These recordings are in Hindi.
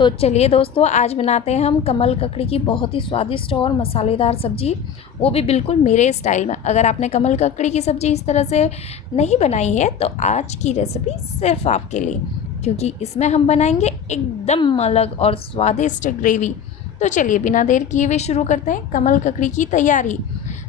तो चलिए दोस्तों, आज बनाते हैं हम कमल ककड़ी की बहुत ही स्वादिष्ट और मसालेदार सब्ज़ी, वो भी बिल्कुल मेरे स्टाइल में। अगर आपने कमल ककड़ी की सब्ज़ी इस तरह से नहीं बनाई है तो आज की रेसिपी सिर्फ आपके लिए, क्योंकि इसमें हम बनाएंगे एकदम अलग और स्वादिष्ट ग्रेवी। तो चलिए बिना देर किए हुए शुरू करते हैं कमल ककड़ी की तैयारी।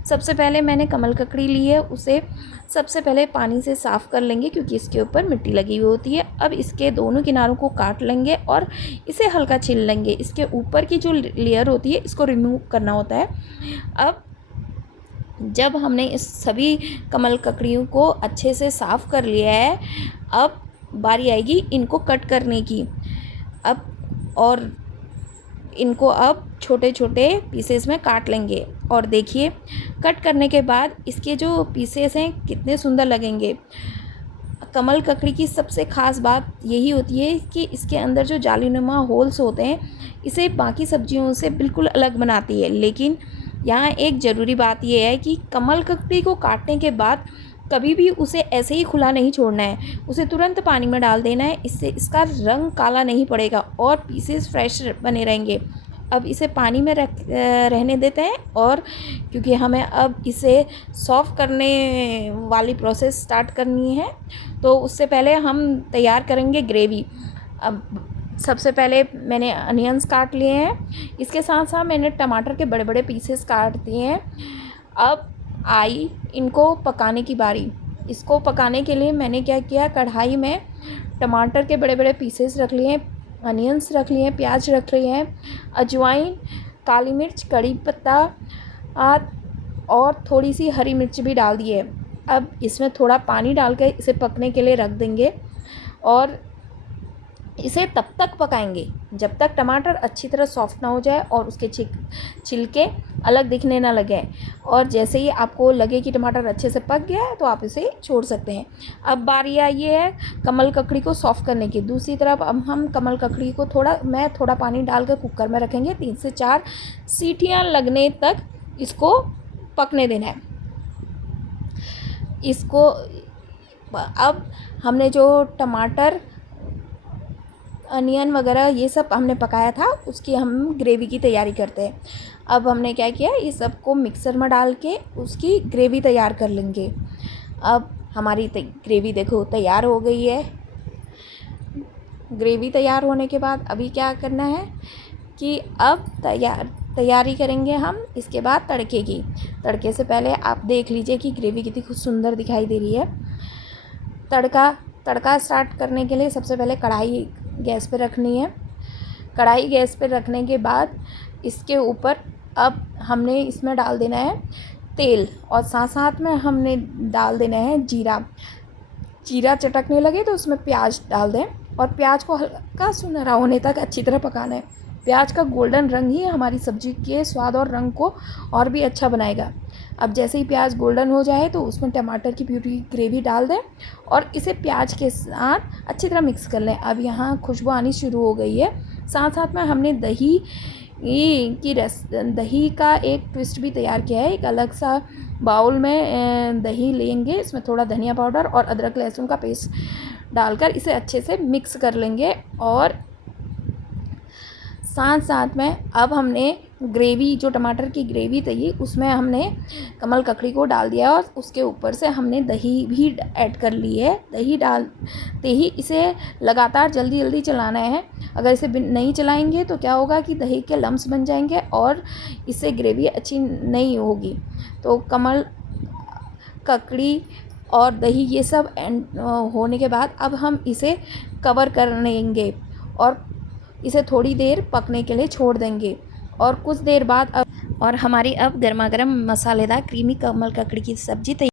सबसे पहले मैंने कमल ककड़ी ली है, उसे सबसे पहले पानी से साफ़ कर लेंगे क्योंकि इसके ऊपर मिट्टी लगी हुई होती है। अब इसके दोनों किनारों को काट लेंगे और इसे हल्का छील लेंगे। इसके ऊपर की जो लेयर होती है इसको रिमूव करना होता है। अब जब हमने इस सभी कमल ककड़ियों को अच्छे से साफ़ कर लिया है, अब बारी आएगी इनको कट करने की। इनको अब छोटे छोटे पीसेस में काट लेंगे और देखिए कट करने के बाद इसके जो पीसेस हैं कितने सुंदर लगेंगे। कमल ककड़ी की सबसे ख़ास बात यही होती है कि इसके अंदर जो जालीनुमा होल्स होते हैं इसे बाकी सब्जियों से बिल्कुल अलग बनाती है। लेकिन यहाँ एक ज़रूरी बात यह है कि कमल ककड़ी को काटने के बाद कभी भी उसे ऐसे ही खुला नहीं छोड़ना है, उसे तुरंत पानी में डाल देना है। इससे इसका रंग काला नहीं पड़ेगा और पीसेस फ्रेश बने रहेंगे। अब इसे पानी में रहने देते हैं और क्योंकि हमें अब इसे सॉफ़्ट करने वाली प्रोसेस स्टार्ट करनी है, तो उससे पहले हम तैयार करेंगे ग्रेवी। अब सबसे पहले मैंने अनियंस काट लिए हैं, इसके साथ साथ मैंने टमाटर के बड़े बड़े पीसेस काट दिए हैं। अब आई इनको पकाने की बारी। इसको पकाने के लिए मैंने क्या किया, कढ़ाई में टमाटर के बड़े बड़े पीसेस रख लिए हैं, अनियंस रख लिए हैं, प्याज रख लिए हैं, अजवाइन, काली मिर्च, कड़ी पत्ता और थोड़ी सी हरी मिर्च भी डाल दी है। अब इसमें थोड़ा पानी डाल के इसे पकने के लिए रख देंगे और इसे तब तक पकाएंगे जब तक टमाटर अच्छी तरह सॉफ्ट ना हो जाए और उसके छिलके अलग दिखने ना लगे। और जैसे ही आपको लगे कि टमाटर अच्छे से पक गया है तो आप इसे छोड़ सकते हैं। अब बारी आई है कमल ककड़ी को सॉफ्ट करने की। दूसरी तरफ अब हम कमल ककड़ी को थोड़ा पानी डालकर कुकर में रखेंगे। 3 से 4 सीटियाँ लगने तक इसको पकने देना है। इसको अब हमने जो टमाटर, अनियन वगैरह ये सब हमने पकाया था, उसकी हम ग्रेवी की तैयारी करते हैं। अब हमने क्या किया, ये सबको मिक्सर में डाल के उसकी ग्रेवी तैयार कर लेंगे। अब हमारी ग्रेवी देखो तैयार हो गई है। ग्रेवी तैयार होने के बाद अभी क्या करना है कि अब तैयारी करेंगे हम इसके बाद तड़के की। तड़के से पहले आप देख लीजिए कि ग्रेवी कितनी खूब सुंदर दिखाई दे रही है। तड़का स्टार्ट करने के लिए सबसे पहले कढ़ाई गैस पे रखनी है। कढ़ाई गैस पे रखने के बाद इसके ऊपर अब हमने इसमें डाल देना है तेल और साथ साथ में हमने डाल देना है जीरा चटकने लगे तो उसमें प्याज डाल दें और प्याज को हल्का सुनहरा होने तक अच्छी तरह पकाना है। प्याज का गोल्डन रंग ही हमारी सब्ज़ी के स्वाद और रंग को और भी अच्छा बनाएगा। अब जैसे ही प्याज गोल्डन हो जाए तो उसमें टमाटर की प्यूरी ग्रेवी डाल दें और इसे प्याज के साथ अच्छी तरह मिक्स कर लें। अब यहाँ खुशबू आनी शुरू हो गई है। साथ साथ में हमने दही का एक ट्विस्ट भी तैयार किया है। एक अलग सा बाउल में दही लेंगे, इसमें थोड़ा धनिया पाउडर और अदरक लहसुन का पेस्ट डालकर इसे अच्छे से मिक्स कर लेंगे। और साथ साथ में अब हमने ग्रेवी, जो टमाटर की ग्रेवी थी, उसमें हमने कमल ककड़ी को डाल दिया और उसके ऊपर से हमने दही भी ऐड कर ली है। दही डालते ही इसे लगातार जल्दी चलाना है। अगर इसे नहीं चलाएंगे तो क्या होगा कि दही के लम्स बन जाएंगे और इससे ग्रेवी अच्छी नहीं होगी। तो कमल ककड़ी और दही ये सब होने के बाद अब हम इसे कवर कर लेंगे और इसे थोड़ी देर पकने के लिए छोड़ देंगे। और कुछ देर बाद हमारी अब गर्मा गर्म मसालेदार क्रीमी कमल ककड़ी की सब्ज़ी तैयार।